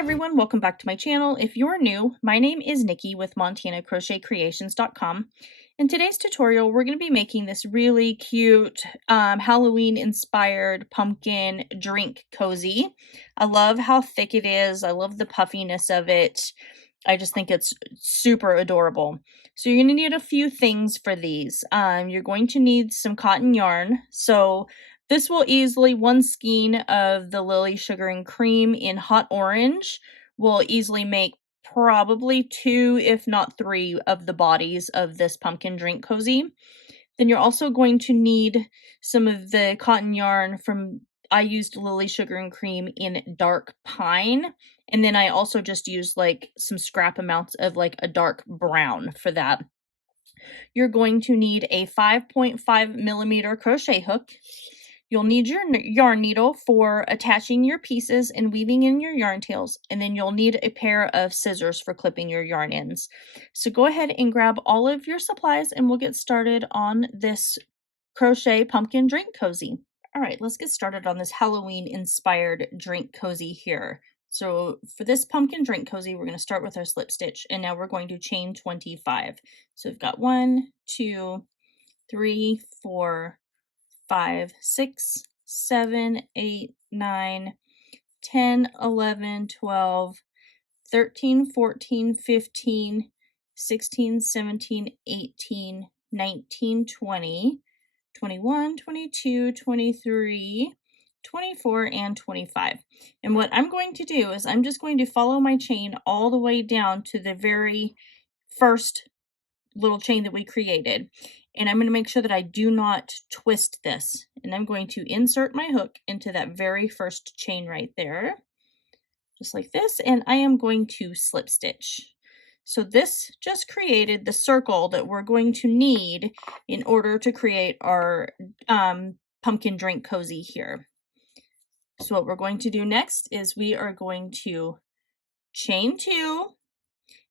everyone, welcome back to my channel. If you're new, my name is Nikki with MontanaCrochetCreations.com. In today's tutorial, we're going to be making this really cute Halloween inspired pumpkin drink cozy. I love how thick it is. I love the puffiness of it. I just think it's super adorable. So you're going to need a few things for these. You're going to need some cotton yarn. So this will easily, one skein of the Lily Sugar and Cream in hot orange will easily make probably 2, if not 3, of the bodies of this pumpkin drink cozy. Then you're also going to need some of the cotton yarn from, I used Lily Sugar and Cream in dark pine. And then I also just used like some scrap amounts of like a dark brown for that. You're going to need a 5.5 millimeter crochet hook. You'll need your yarn needle for attaching your pieces and weaving in your yarn tails, and then you'll need a pair of scissors for clipping your yarn ends. So go ahead and grab all of your supplies and we'll get started on this crochet pumpkin drink cozy. All right, let's get started on this Halloween inspired drink cozy here. So for this pumpkin drink cozy, we're going to start with our slip stitch, and now we're going to chain 25. So we've got 1, 2, 3, 4, 5, 6, 7, 8, 9, 10, 11, 12, 13, 14, 15, 16, 17, 18, 19, 20, 21, 22, 23, 24, and 25. And what I'm going to do is I'm just going to follow my chain all the way down to the very first little chain that we created. And I'm going to make sure that I do not twist this. And I'm going to insert my hook into that very first chain right there, just like this. And I am going to slip stitch. So this just created the circle that we're going to need in order to create our pumpkin drink cozy here. So what we're going to do next is we are going to chain 2.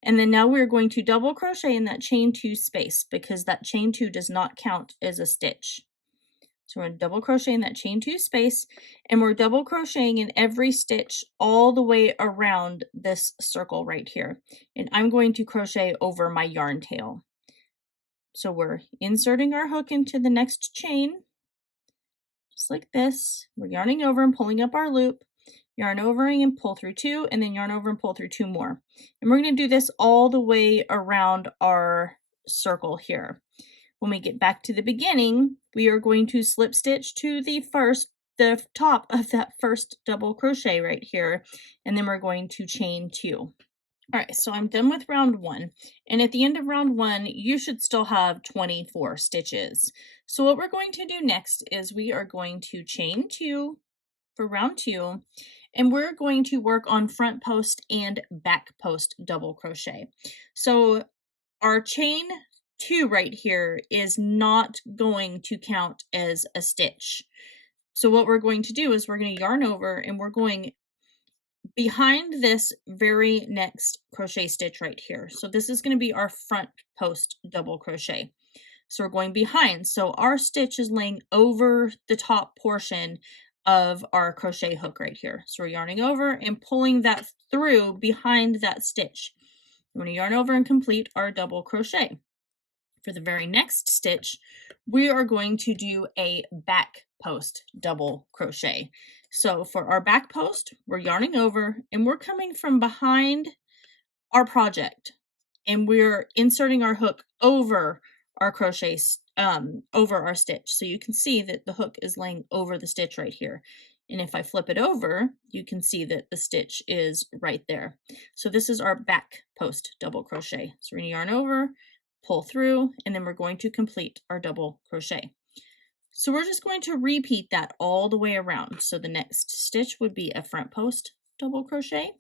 And then now we're going to double crochet in that chain 2 space, because that chain 2 does not count as a stitch. So we're going to double crochet in that chain 2 space, and we're double crocheting in every stitch all the way around this circle right here. And I'm going to crochet over my yarn tail. So we're inserting our hook into the next chain, just like this. We're yarning over and pulling up our loop. Yarn over and pull through 2, and then yarn over and pull through 2 more. And we're going to do this all the way around our circle here. When we get back to the beginning, we are going to slip stitch to the top of that first double crochet right here, and then we're going to chain 2. All right, so I'm done with round 1, and at the end of round 1, you should still have 24 stitches. So what we're going to do next is we are going to chain 2 for round 2, and we're going to work on front post and back post double crochet. So our chain 2 right here is not going to count as a stitch. So what we're going to do is we're going to yarn over, and we're going behind this very next crochet stitch right here. So this is going to be our front post double crochet. So we're going behind. So our stitch is laying over the top portion of our crochet hook right here. So we're yarning over and pulling that through behind that stitch. We're going to yarn over and complete our double crochet. For the very next stitch, we are going to do a back post double crochet. So for our back post, we're yarning over and we're coming from behind our project, and we're inserting our hook over our crochet over our stitch. So you can see that the hook is laying over the stitch right here. And if I flip it over, you can see that the stitch is right there. So this is our back post double crochet. So we're going to yarn over, pull through, and then we're going to complete our double crochet. So we're just going to repeat that all the way around. So the next stitch would be a front post double crochet,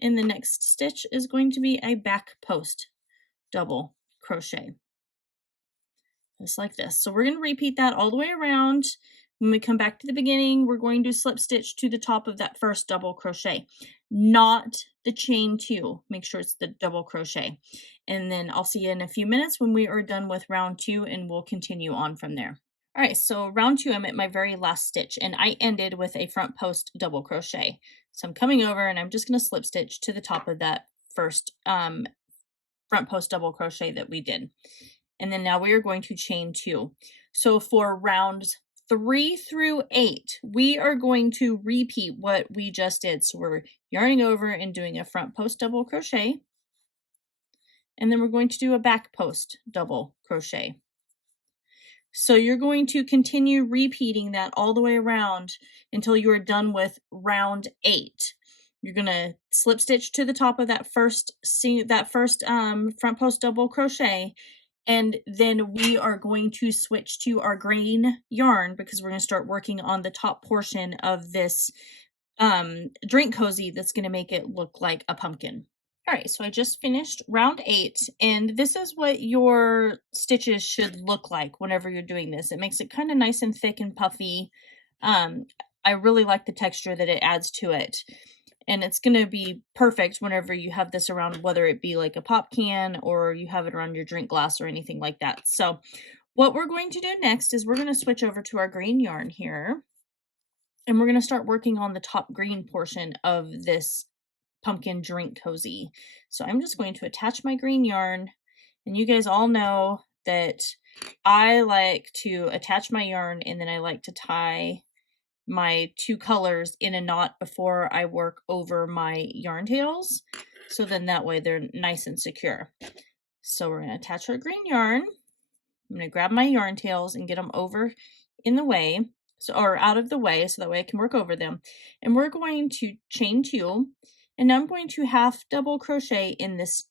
and the next stitch is going to be a back post double crochet, just like this. So we're going to repeat that all the way around. When we come back to the beginning, we're going to slip stitch to the top of that first double crochet, not the chain 2. Make sure it's the double crochet. And then I'll see you in a few minutes when we are done with round 2, and we'll continue on from there. All right, so round 2, I'm at my very last stitch, and I ended with a front post double crochet. So I'm coming over and I'm just going to slip stitch to the top of that first front post double crochet that we did. And then now we are going to chain 2. So for rounds 3 through 8, we are going to repeat what we just did. So we're yarning over and doing a front post double crochet, and then we're going to do a back post double crochet. So you're going to continue repeating that all the way around until you are done with round 8. You're going to slip stitch to the top of that first front post double crochet, and then we are going to switch to our green yarn because we're going to start working on the top portion of this drink cozy that's going to make it look like a pumpkin. All right, so I just finished round 8, and this is what your stitches should look like whenever you're doing this. It makes it kind of nice and thick and puffy. I really like the texture that it adds to it, and it's going to be perfect whenever you have this around, whether it be like a pop can or you have it around your drink glass or anything like that. So what we're going to do next is we're going to switch over to our green yarn here, and we're going to start working on the top green portion of this pumpkin drink cozy. So I'm just going to attach my green yarn, and you guys all know that I like to attach my yarn and then I like to tie my 2 colors in a knot before I work over my yarn tails, so then that way they're nice and secure. So we're going to attach our green yarn. I'm going to grab my yarn tails and get them over in the way, or out of the way, so that way I can work over them. And we're going to chain 2, and now I'm going to half double crochet in this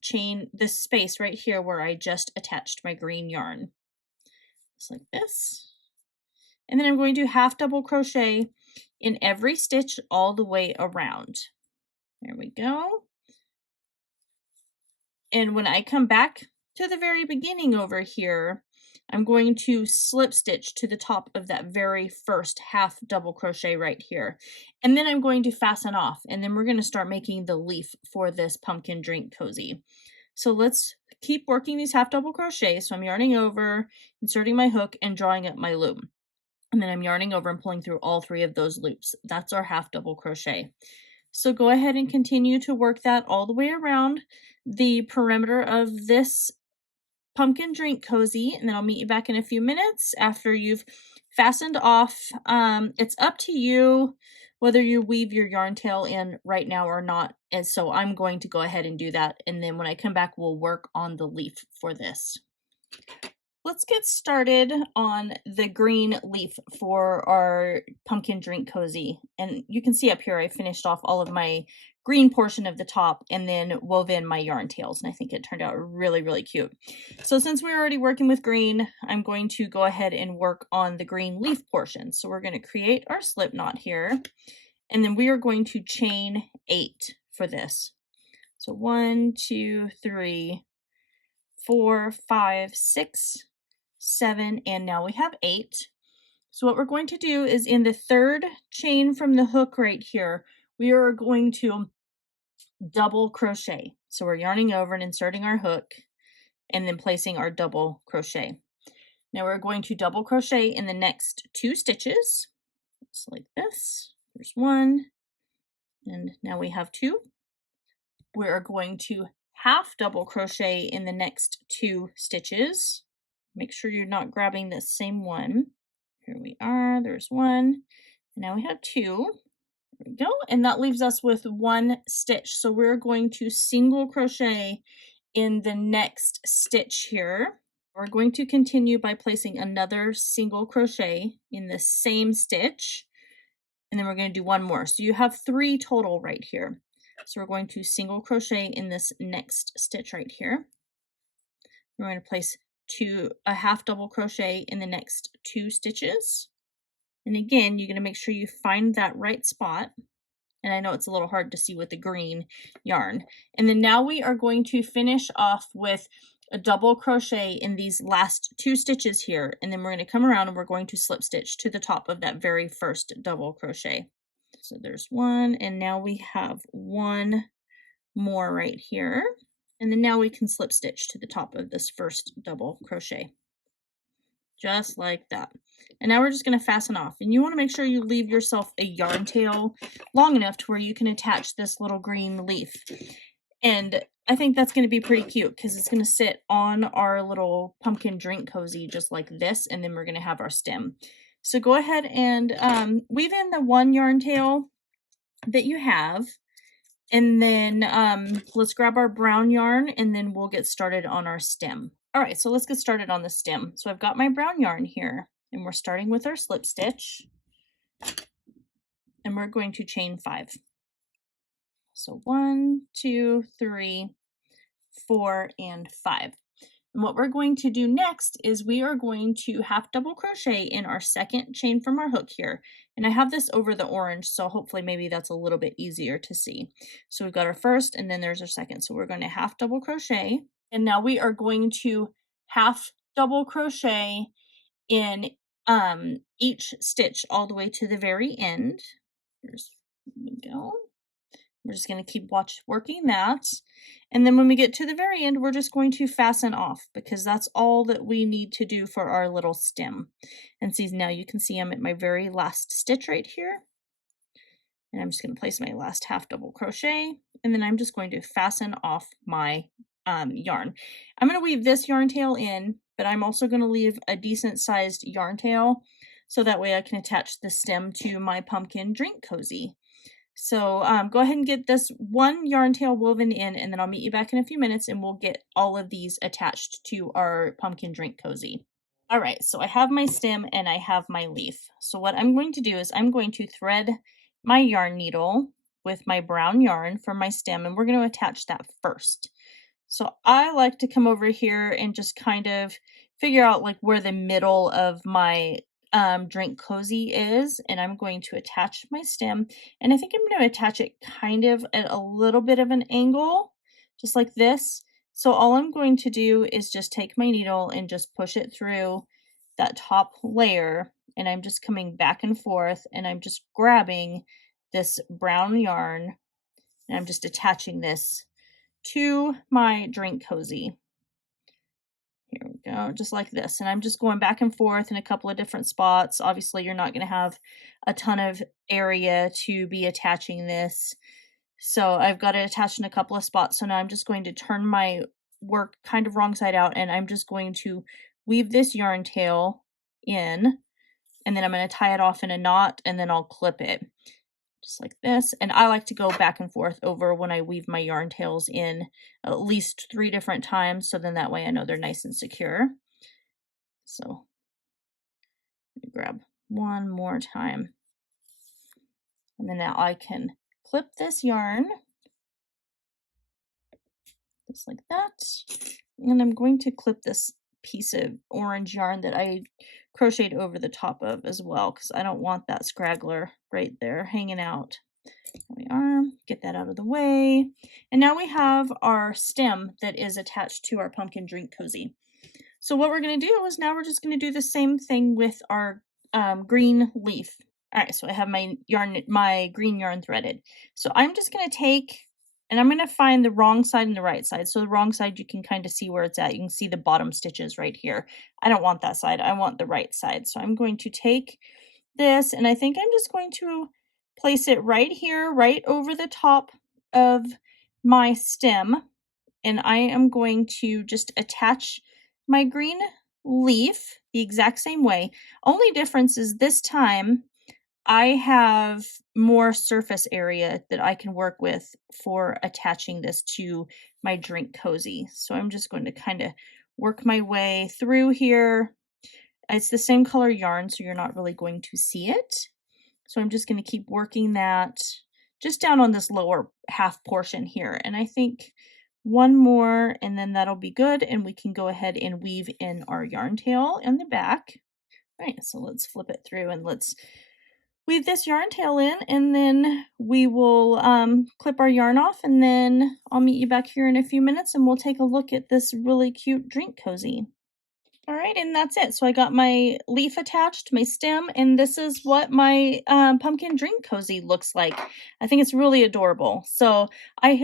space right here where I just attached my green yarn. Just like this. And then I'm going to half double crochet in every stitch all the way around. There we go. And when I come back to the very beginning over here, I'm going to slip stitch to the top of that very first half double crochet right here. And then I'm going to fasten off, and then we're going to start making the leaf for this pumpkin drink cozy. So let's keep working these half double crochets. So I'm yarning over, inserting my hook, and drawing up my loop. And then I'm yarning over and pulling through all 3 of those loops. That's our half double crochet. So go ahead and continue to work that all the way around the perimeter of this pumpkin drink cozy, and then I'll meet you back in a few minutes after you've fastened off. It's up to you whether you weave your yarn tail in right now or not, and so I'm going to go ahead and do that, and then when I come back we'll work on the leaf for this. Let's get started on the green leaf for our pumpkin drink cozy. And you can see up here I finished off all of my green portion of the top and then wove in my yarn tails, and I think it turned out really, really cute. So since we're already working with green, I'm going to go ahead and work on the green leaf portion. So we're going to create our slip knot here, and then we are going to chain 8 for this. So 1, 2, 3, 4, 5, 6, 7, and now we have 8. So what we're going to do is in the 3rd chain from the hook right here, we are going to double crochet. So we're yarning over and inserting our hook and then placing our double crochet. Now we're going to double crochet in the next 2 stitches, just like this. There's 1, and now we have 2. We are going to half double crochet in the next 2 stitches. Make sure you're not grabbing the same one. Here we are, there's 1, and now we have 2. There we go, and that leaves us with 1 stitch. So we're going to single crochet in the next stitch here. We're going to continue by placing another single crochet in the same stitch, and then we're going to do 1 more. So you have 3 total right here. So we're going to single crochet in this next stitch right here. We're going to place a half double crochet in the next 2 stitches. And again, you're going to make sure you find that right spot. And I know it's a little hard to see with the green yarn. And then now we are going to finish off with a double crochet in these last 2 stitches here. And then we're going to come around and we're going to slip stitch to the top of that very first double crochet. So there's 1, and now we have 1 more right here. And then now we can slip stitch to the top of this first double crochet. Just like that. And now we're just going to fasten off. And you want to make sure you leave yourself a yarn tail long enough to where you can attach this little green leaf. And I think that's going to be pretty cute because it's going to sit on our little pumpkin drink cozy just like this, and then we're going to have our stem. So go ahead and weave in the one yarn tail that you have, and then let's grab our brown yarn and then we'll get started on our stem. All right, so let's get started on the stem. So I've got my brown yarn here, and we're starting with our slip stitch, and we're going to chain 5. So 1, 2, 3, 4, and 5. And what we're going to do next is we are going to half double crochet in our second chain from our hook here. And I have this over the orange, so hopefully maybe that's a little bit easier to see. So we've got our first, and then there's our second. So we're going to half double crochet. And now we are going to half double crochet in each stitch all the way to the very end. Here we go. We're just going to keep working that. And then when we get to the very end, we're just going to fasten off because that's all that we need to do for our little stem. And see, now you can see I'm at my very last stitch right here. And I'm just going to place my last half double crochet. And then I'm just going to fasten off my yarn. I'm going to weave this yarn tail in, but I'm also going to leave a decent sized yarn tail so that way I can attach the stem to my pumpkin drink cozy. So go ahead and get this one yarn tail woven in, and then I'll meet you back in a few minutes and we'll get all of these attached to our pumpkin drink cozy. All right, so I have my stem and I have my leaf. So what I'm going to do is I'm going to thread my yarn needle with my brown yarn for my stem, and we're going to attach that first. So I like to come over here and just kind of figure out like where the middle of my drink cozy is, and I'm going to attach my stem, and I think I'm going to attach it kind of at a little bit of an angle, just like this. So all I'm going to do is just take my needle and just push it through that top layer, and I'm just coming back and forth, and I'm just grabbing this brown yarn, and I'm just attaching this to my drink cozy. Here we go, just like this. And I'm just going back and forth in a couple of different spots. Obviously, you're not going to have a ton of area to be attaching this. So I've got it attached in a couple of spots. So now I'm just going to turn my work kind of wrong side out, and I'm just going to weave this yarn tail in, and then I'm going to tie it off in a knot, and then I'll clip it. Just like this. And I like to go back and forth over when I weave my yarn tails in at least 3 different times, so then that way I know they're nice and secure. So let me grab one more time. And then now I can clip this yarn just like that. And I'm going to clip this piece of orange yarn that I crocheted over the top of as well, because I don't want that scraggler right there hanging out. There we are. Get that out of the way. And now we have our stem that is attached to our pumpkin drink cozy. So what we're going to do is now we're just going to do the same thing with our green leaf. All right, so I have my green yarn threaded. So I'm just going to take, and I'm going to find the wrong side and the right side. So the wrong side, you can kind of see where it's at. You can see the bottom stitches right here. I don't want that side. I want the right side. So I'm going to take this, and I think I'm just going to place it right here, right over the top of my stem. And I am going to just attach my green leaf the exact same way. Only difference is this time I have more surface area that I can work with for attaching this to my drink cozy. So I'm just going to kind of work my way through here. It's the same color yarn, so you're not really going to see it. So I'm just going to keep working that just down on this lower half portion here. And I think one more, and then that'll be good. And we can go ahead and weave in our yarn tail in the back. All right, so let's flip it through and let's weave this yarn tail in, and then we will clip our yarn off, and then I'll meet you back here in a few minutes and we'll take a look at this really cute drink cozy. All right, and that's it. So I got my leaf attached, my stem, and this is what my pumpkin drink cozy looks like. I think it's really adorable. So I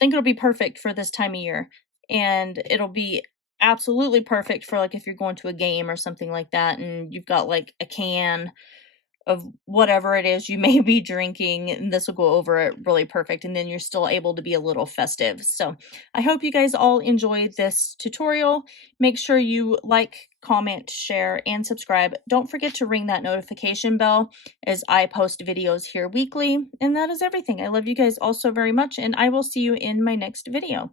think it'll be perfect for this time of year, and it'll be absolutely perfect for, like, if you're going to a game or something like that and you've got, like, a can of whatever it is you may be drinking, and this will go over it really perfect, and then you're still able to be a little festive. So, I hope you guys all enjoyed this tutorial. Make sure you like, comment, share, and subscribe. Don't forget to ring that notification bell as I post videos here weekly, and that is everything. I love you guys all so very much, and I will see you in my next video.